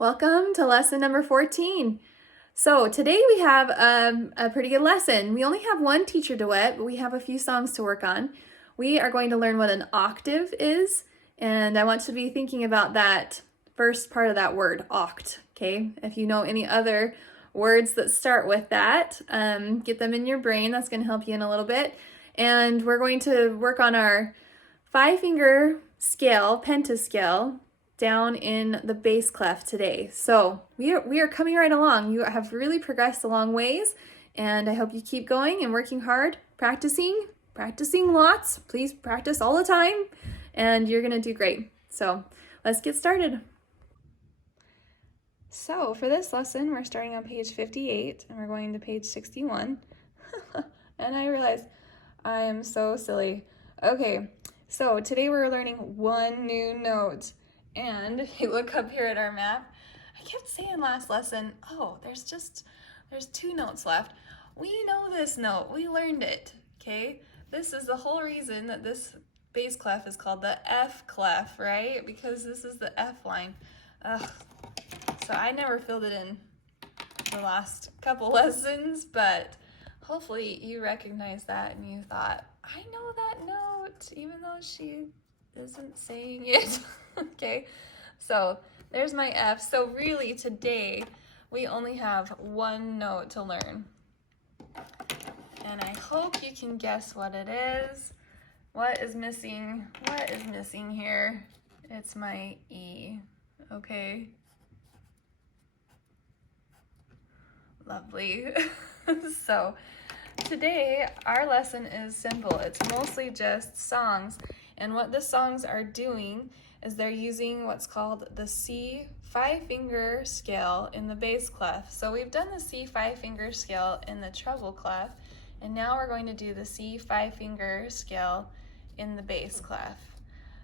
Welcome to lesson number 14. So today we have a pretty good lesson. We only have one teacher duet, but we have a few songs to work on. We are going to learn what an octave is, and I want you to be thinking about that first part of that word, oct, okay? If you know any other words that start with that, get them in your brain. That's going to help you in a little bit. And we're going to work on our 5-finger scale, pentascale, down in the bass clef today. So we are coming right along. You have really progressed a long ways, and I hope you keep going and working hard, practicing lots. Please practice all the time, and you're gonna do great. So let's get started. So for this lesson, we're starting on page 58, and we're going to page 61. And I realize I am so silly. Okay, so today we're learning one new note. And if you look up here at our map, I kept saying last lesson, oh, there's 2 notes left. We know this note, we learned it, okay? This is the whole reason that this bass clef is called the F clef, right? Because this is the F line. So I never filled it in the last couple lessons, but hopefully you recognize that and you thought, I know that note, even though she isn't saying it. Okay, so there's my F. So really today we only have one note to learn, and I hope you can guess what it is. What is missing here? It's my E. Okay, lovely. So today our lesson is simple. It's mostly just songs. And what the songs are doing is they're using what's called the C 5-finger scale in the bass clef. So we've done the C 5-finger scale in the treble clef, and now we're going to do the C 5-finger scale in the bass clef.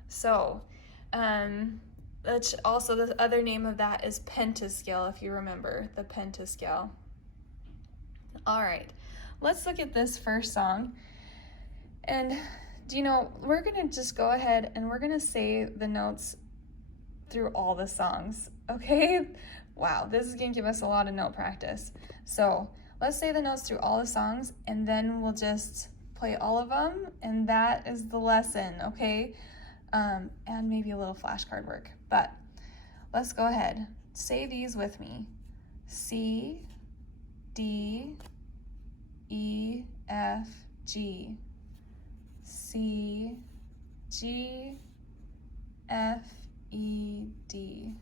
So that's also the other name of that is pentascale, if you remember, the pentascale. All right, let's look at this first song. And do you know, we're going to just go ahead and we're going to say the notes through all the songs, okay? Wow, this is going to give us a lot of note practice. So let's say the notes through all the songs, and then we'll just play all of them, and that is the lesson, okay? And maybe a little flashcard work. But let's go ahead. Say these with me. C, D, E, F, G. C, G, F, E, D.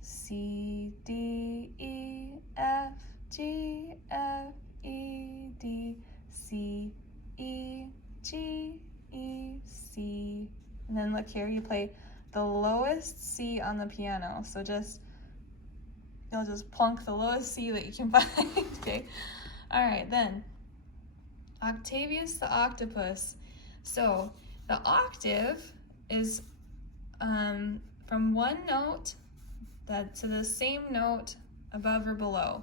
C, D, E, F, G, F, E, D. C, E, G, E, C. And then look here, you play the lowest C on the piano. So you'll just plunk the lowest C that you can find, okay? All right, then. Octavius the octopus. So the octave is from one note to the same note above or below.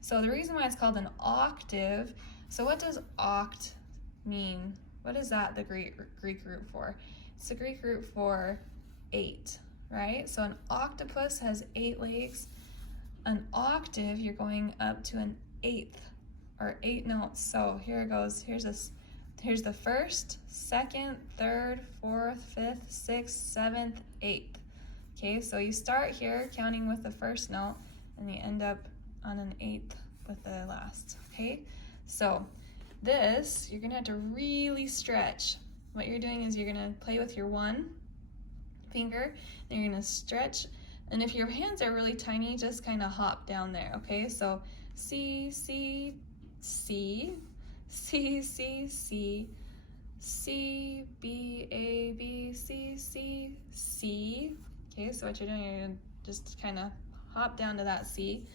So the reason why it's called an octave, so what does oct mean? What is that the Greek root for? It's the Greek root for 8, right? So an octopus has 8 legs. An octave, you're going up to an 8th. Or 8 notes. So here it goes. Here's the first, second, third, fourth, fifth, sixth, seventh, 8th. Okay, so you start here counting with the first note, and you end up on an 8th with the last. Okay, so this you're gonna have to really stretch. What you're doing is you're gonna play with your 1 finger, and you're gonna stretch. And if your hands are really tiny, just kind of hop down there. Okay, so C, C, C, C, C, C, C, B, A, B, C, C, C. Okay, so what you're doing, you're gonna just kind of hop down to that C.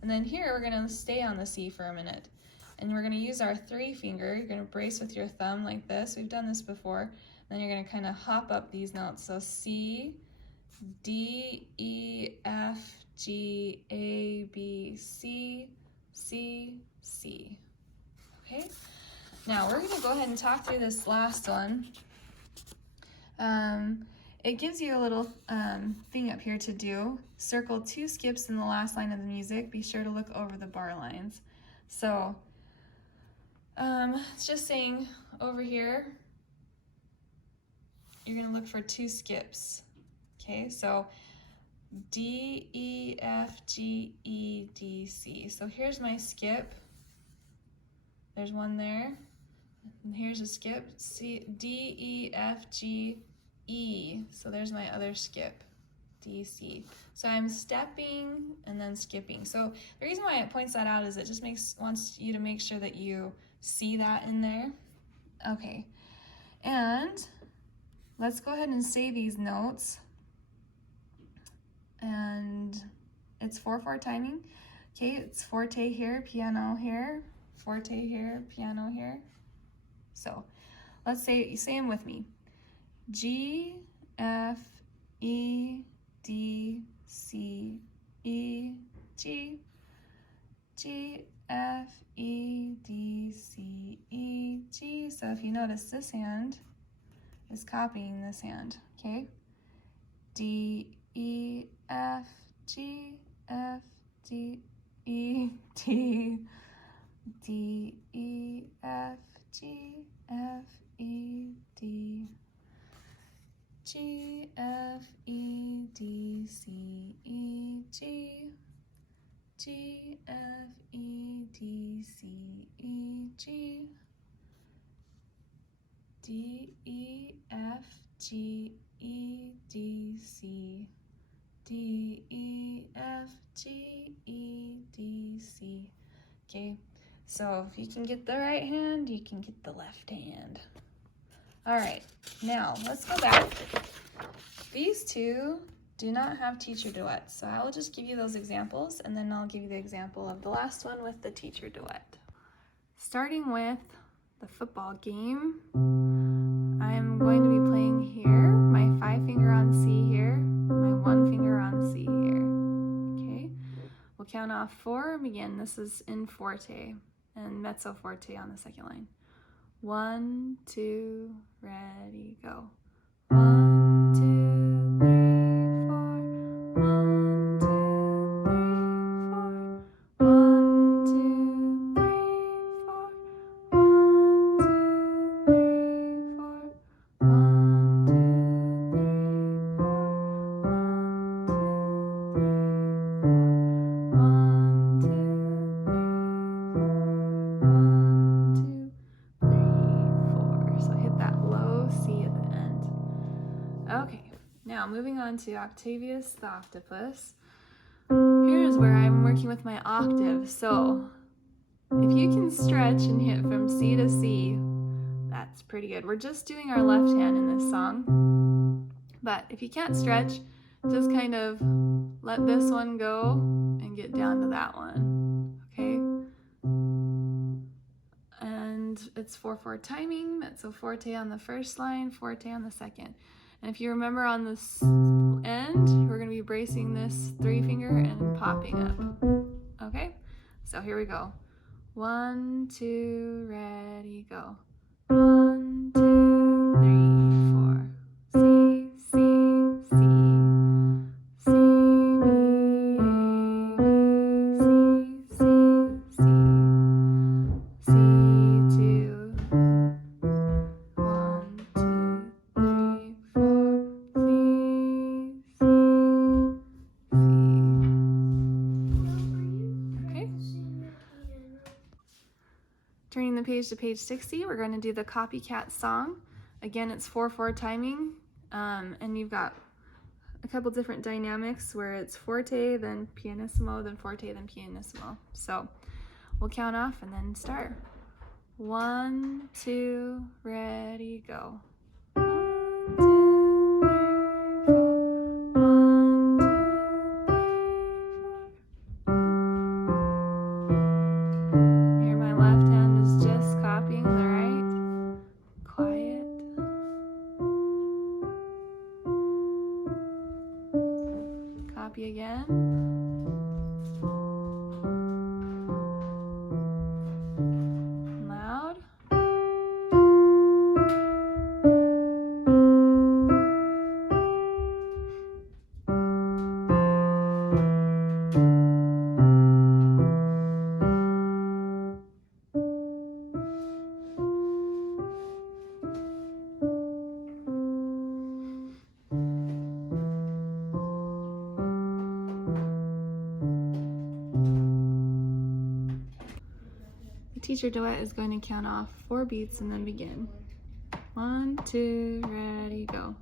And then here, we're gonna stay on the C for a minute. And we're gonna use our 3 finger. You're gonna brace with your thumb like this. We've done this before. Then you're gonna kind of hop up these notes. So C, D, E, F, G, A, B, C, C, C. Okay, now we're going to go ahead and talk through this last one. it gives you a little thing up here to do. Circle 2 skips in the last line of the music. Be sure to look over the bar lines. So it's just saying over here, you're going to look for 2 skips. Okay, so D, E, F, G, E, D, C. So here's my skip. There's one there. And here's a skip. C, D, E, F, G, E. So there's my other skip. D, C. So I'm stepping and then skipping. So the reason why it points that out is it just wants you to make sure that you see that in there. Okay. And let's go ahead and say these notes. And it's 4/4 timing. Okay, it's forte here, piano here, forte here, piano here. So let's say them with me. G, F, E, D, C, E, G, G, F, E, D, C, E, G. So if you notice, this hand is copying this hand, okay? D, E, F, G, F, D, E, D, D, E, F, G, F, E, D, G, F, E, D, C, E, G, G, F, E, D, C, E, G, D, E, F, G, E, D, C, D, E, F, G, E, D, C. Okay, so if you can get the right hand, you can get the left hand. All right, now let's go back. These two do not have teacher duets, so I will just give you those examples, and then I'll give you the example of the last one with the teacher duet. Starting with the football game, I'm going to be playing here, my 5 finger on C here, my 1 finger on C here. Okay, we'll count off 4. Again, this is in forte and mezzo forte on the second line. 1, 2, ready, go. 1, 2, 3, 4. 1, 2, 3, 4. 1, 2, 3, 4. 1, 2, 3, 4. 1, 2, 3, 4. So hit that low C at the end. Okay, now moving on to Octavius the Octopus. Here's where I'm working with my octave. So if you can stretch and hit from C to C, that's pretty good. We're just doing our left hand in this song. But if you can't stretch, just kind of let this one go and get down to that one. Okay? And it's 4/4 timing, mezzo forte on the first line, forte on the second. And if you remember on this end, we're going to be bracing this 3 finger and popping up. Okay? So here we go. 1, 2, ready, go. 1, 2, 3, 4. C, C, C. C, B, A, B, C, C, C. C, 2. 1, 2, 3, 4. C, C, C. Okay. Turning the page to page 60, we're going to do the copycat song. Again, it's 4/4 timing, and you've got a couple different dynamics where it's forte, then pianissimo, then forte, then pianissimo. So we'll count off and then start. 1, 2, ready, go. 1, 2, 3, 4. 1, 2, 3, 4. Here my left hand is just copying the right. Quiet. Copy again. Loud. teacher duet is going to count off 4 beats and then begin. 1, 2, ready, go.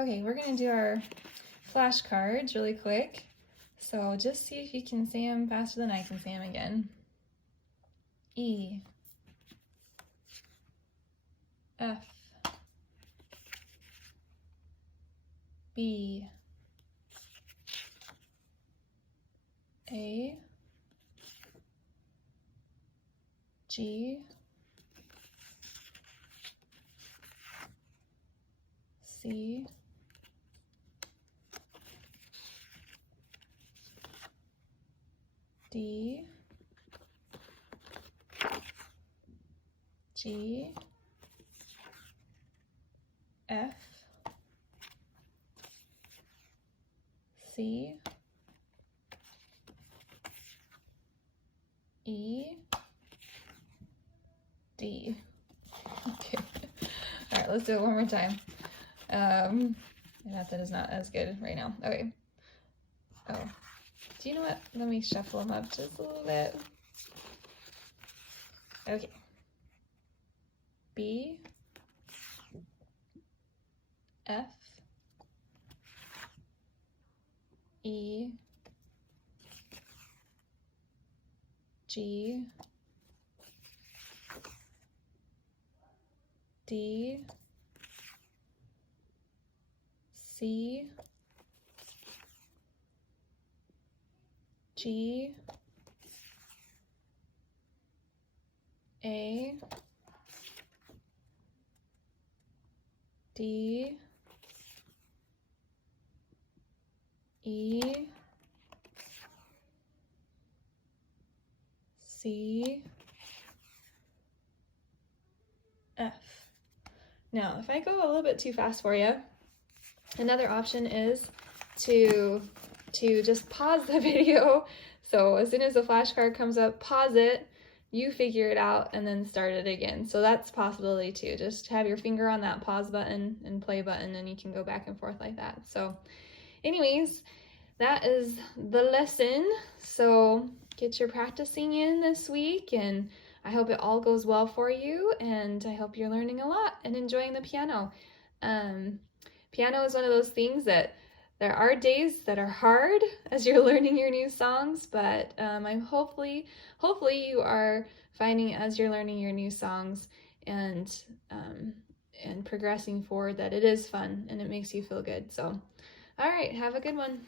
Okay, we're going to do our flashcards really quick. So just see if you can say them faster than I can say them again. E, F, B, A, G, C, D, G, F, C, E, D. Okay. All right, let's do it one more time. That is not as good right now. Okay. Oh, do you know what? Let me shuffle them up just a little bit. Okay. B, F, E, G, D, C, G, A, D, E, C, F. Now, if I go a little bit too fast for you, another option is to just pause the video. So as soon as the flashcard comes up, pause it, you figure it out, and then start it again. So that's a possibility too. Just have your finger on that pause button and play button, and you can go back and forth like that. So anyways, that is the lesson. So get your practicing in this week, and I hope it all goes well for you, and I hope you're learning a lot and enjoying the piano. Piano is one of those things that there are days that are hard as you're learning your new songs, but I'm hopefully you are finding as you're learning your new songs and progressing forward that it is fun and it makes you feel good. So, all right, have a good one.